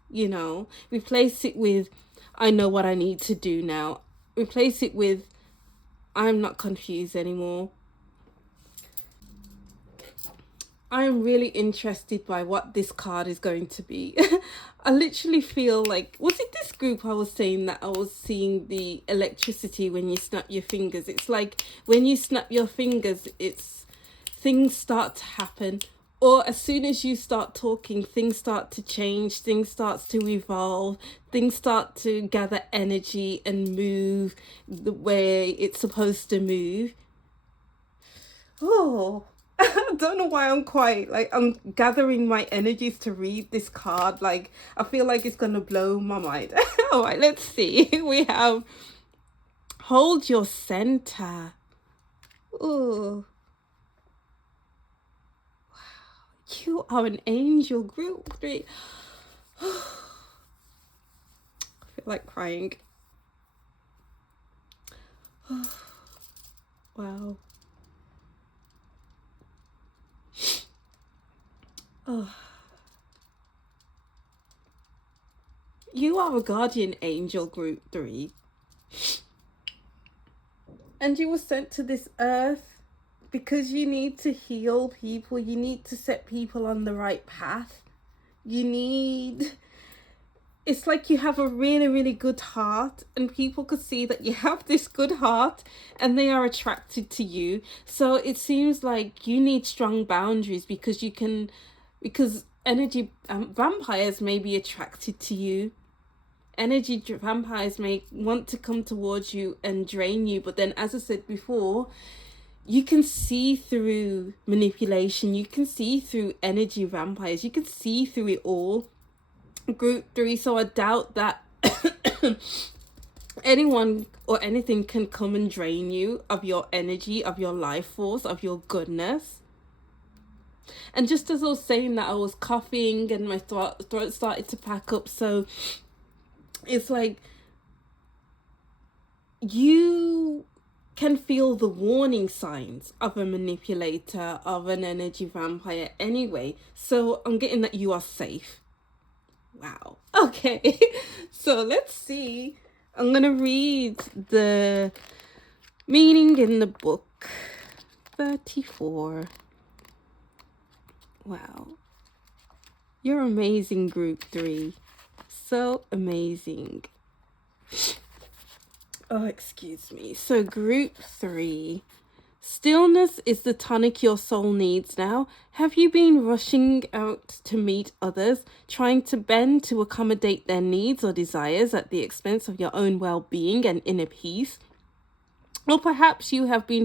replace it with, I know what I need to do now, replace it with, I'm not confused anymore. I'm really interested by what this card is going to be. I literally feel like, was it this group I was saying that I was seeing the electricity when you snap your fingers? It's like when you snap your fingers, things start to happen. Or as soon as you start talking, things start to change, things start to evolve, things start to gather energy and move the way it's supposed to move. Oh, I don't know why I'm quite like I'm gathering my energies to read this card. Like I feel like it's gonna blow my mind. All right, let's see. We have hold your center. Oh, you are an angel group 3. I feel like crying. Wow. Oh. You are a guardian angel group 3. And you were sent to this earth because you need to heal people. You need to set people on the right path. It's like you have a really, really good heart, and people could see that you have this good heart and they are attracted to you. So it seems like you need strong boundaries because energy vampires may be attracted to you. Energy vampires may want to come towards you and drain you, but then, as I said before, you can see through manipulation. You can see through energy vampires. You can see through it all. Group 3. So I doubt that anyone or anything can come and drain you of your energy, of your life force, of your goodness. And just as I was saying that, I was coughing and my throat started to pack up. So it's like you can feel the warning signs of a manipulator, of an energy vampire anyway. So I'm getting that you are safe. Wow. Okay. So let's see. I'm going to read the meaning in the book. 34. Wow. You're amazing, group 3. So amazing. Oh, excuse me. So group 3. Stillness is the tonic your soul needs now. Have you been rushing out to meet others, trying to bend to accommodate their needs or desires at the expense of your own well-being and inner peace? Or perhaps you have been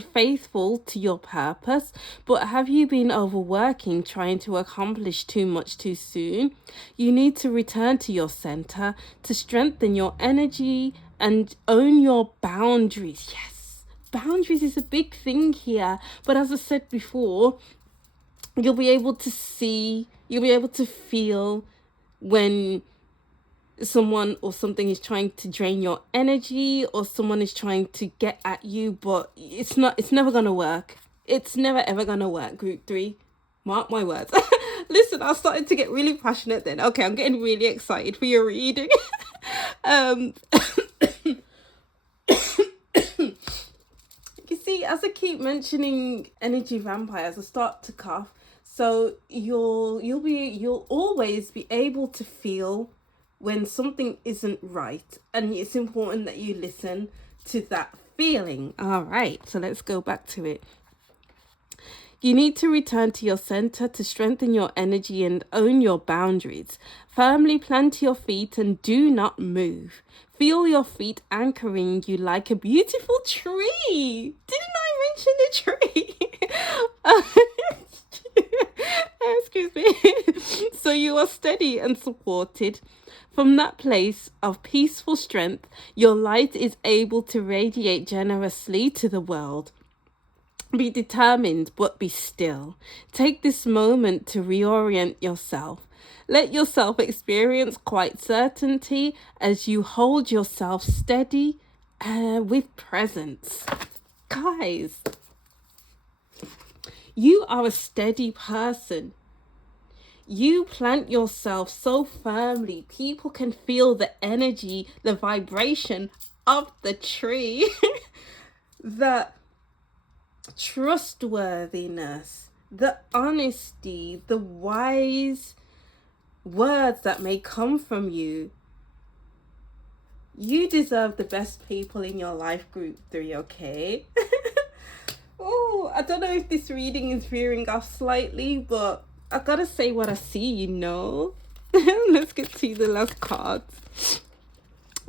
faithful to your purpose, but have you been overworking, trying to accomplish too much too soon? You need to return to your center to strengthen your energy and own your boundaries. Yes. Boundaries is a big thing here, but as I said before, you'll be able to feel when someone or something is trying to drain your energy, or someone is trying to get at you, but it's never gonna work. It's never ever gonna work, group 3. Mark my words. Listen, I started to get really passionate then. Okay, I'm getting really excited for your reading. You see, as I keep mentioning energy vampires, I start to cough. So you'll always be able to feel when something isn't right, and it's important that you listen to that feeling. All right, so let's go back to it. You need to return to your center to strengthen your energy and own your boundaries. Firmly plant your feet and do not move. Feel your feet anchoring you like a beautiful tree. Didn't I mention the tree? Excuse me. So you are steady and supported. From that place of peaceful strength, your light is able to radiate generously to the world. Be determined, but be still. Take this moment to reorient yourself. Let yourself experience quiet certainty as you hold yourself steady with presence. Guys, you are a steady person. You plant yourself so firmly, people can feel the energy, the vibration of the tree. The trustworthiness, the honesty, the wise words that may come from you. You deserve the best people in your life, group 3, okay? Oh, I don't know if this reading is veering off slightly, but I gotta say what I see, you know? Let's get to the last cards.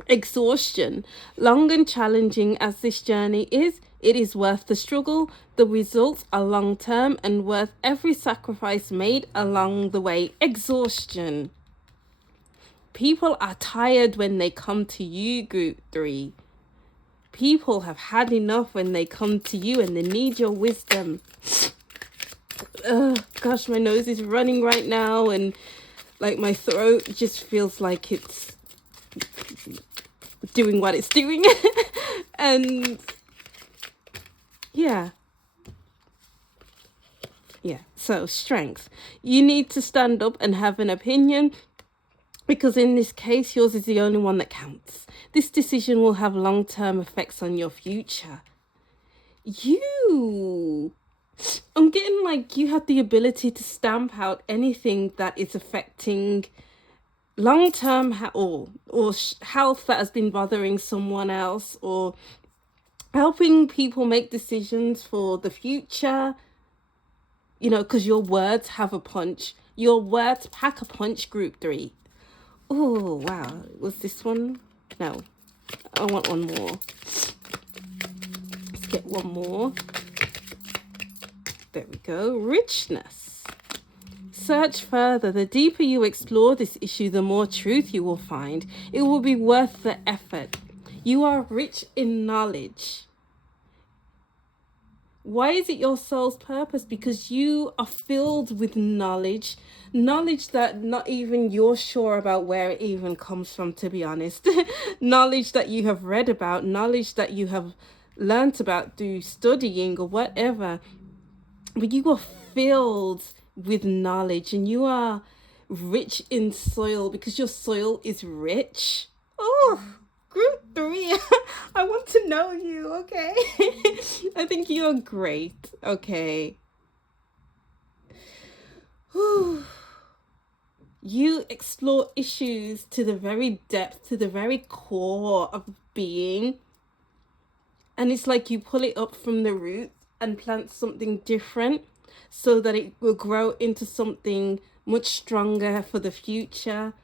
Exhaustion. Long and challenging as this journey is, It is worth the struggle. The results are long-term and worth every sacrifice made along the way. Exhaustion. People are tired when they come to you, group 3. People have had enough when they come to you and they need your wisdom. Gosh, my nose is running right now and like my throat just feels like it's doing what it's doing. And yeah, so strength. You need to stand up and have an opinion, because in this case, yours is the only one that counts. This decision will have long-term effects on your future. I'm getting like you have the ability to stamp out anything that is affecting long-term or health that has been bothering someone else, or helping people make decisions for the future, you know, because your words have a punch. Your words pack a punch, group 3. Oh, wow. Was this one? No. I want one more. Let's get one more. There we go. Richness. Search further. The deeper you explore this issue, the more truth you will find. It will be worth the effort. You are rich in knowledge. Why is it your soul's purpose? Because you are filled with knowledge that not even you're sure about where it even comes from, to be honest. Knowledge that you have read about, knowledge that you have learnt about through studying or whatever. But you are filled with knowledge and you are rich in soil because your soil is rich. Oh, group 3, I want to know you, okay? I think you're great, okay? Whew. You explore issues to the very depth, to the very core of being. And it's like you pull it up from the root and plant something different so that it will grow into something much stronger for the future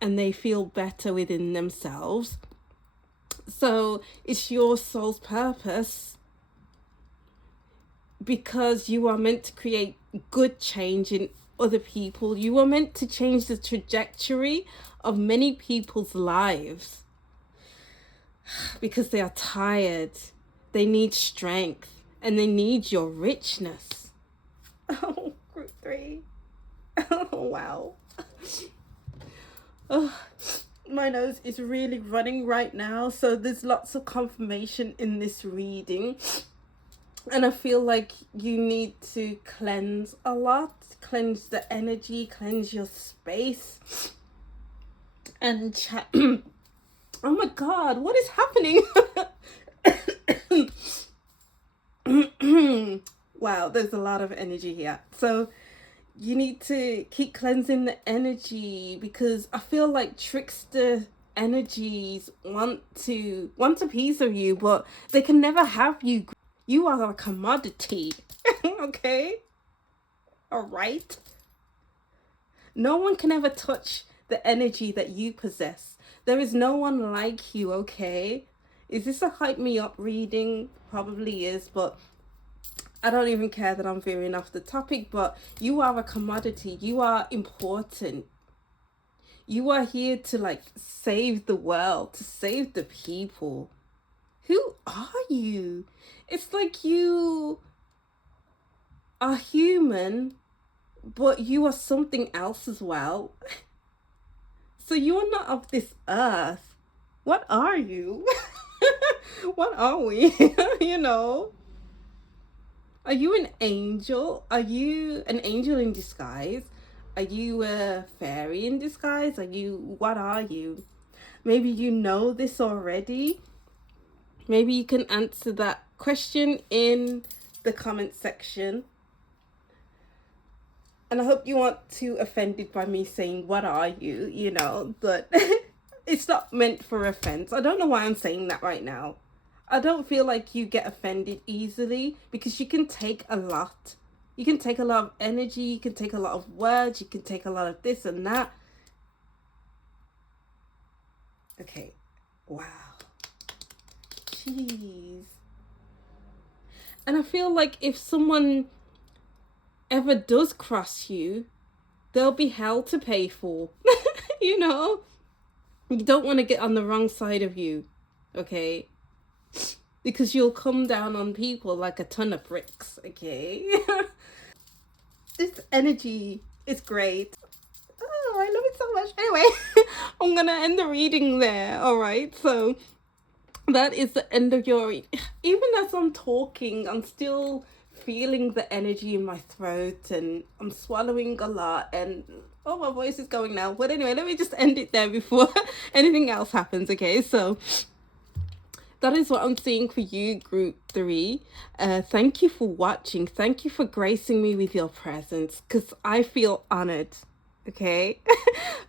and they feel better within themselves. So it's your soul's purpose because you are meant to create good change in other people. You are meant to change the trajectory of many people's lives because they are tired. They need strength and they need your richness. Oh, group 3. Oh, wow. Oh, my nose is really running right now. So there's lots of confirmation in this reading. And I feel like you need to cleanse a lot. Cleanse the energy, cleanse your space. And chat. Oh my God, what is happening? Wow, there's a lot of energy here. So you need to keep cleansing the energy because I feel like trickster energies want a piece of you, but they can never have you. You are a commodity. Okay? All right? No one can ever touch the energy that you possess. There is no one like you, okay? Is this a hype me up reading? Probably is, but I don't even care that I'm veering off the topic, but you are a commodity. You are important. You are here to like save the world, to save the people. Who are you? It's like you are human, but you are something else as well. So you are not of this earth. What are you? What are we? You know? Are you an angel? Are you an angel in disguise? Are you a fairy in disguise? What are you? Maybe you know this already. Maybe you can answer that question in the comment section. And I hope you aren't too offended by me saying, what are you? You know, but it's not meant for offense. I don't know why I'm saying that right now. I don't feel like you get offended easily because you can take a lot. You can take a lot of energy. You can take a lot of words. You can take a lot of this and that. Okay. Wow. Jeez. And I feel like if someone ever does cross you, there'll be hell to pay for. You know? You don't want to get on the wrong side of you, okay? Because you'll come down on people like a ton of bricks, okay? This energy is great. Oh, I love it so much. Anyway, I'm gonna end the reading there. All right, so that is the end of your even as I'm talking, I'm still feeling the energy in my throat, and I'm swallowing a lot, and oh, my voice is going now. But anyway, let me just end it there before anything else happens. Okay, so that is what I'm seeing for you, group 3. Thank you for watching. Thank you for gracing me with your presence, because I feel honored. Okay.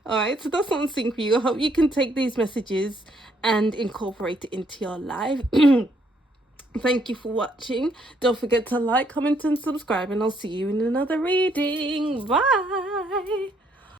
All right, so that's what I'm seeing for you. I hope you can take these messages and incorporate it into your life. Thank you for watching. Don't forget to like, comment, and subscribe, and I'll see you in another reading. Bye.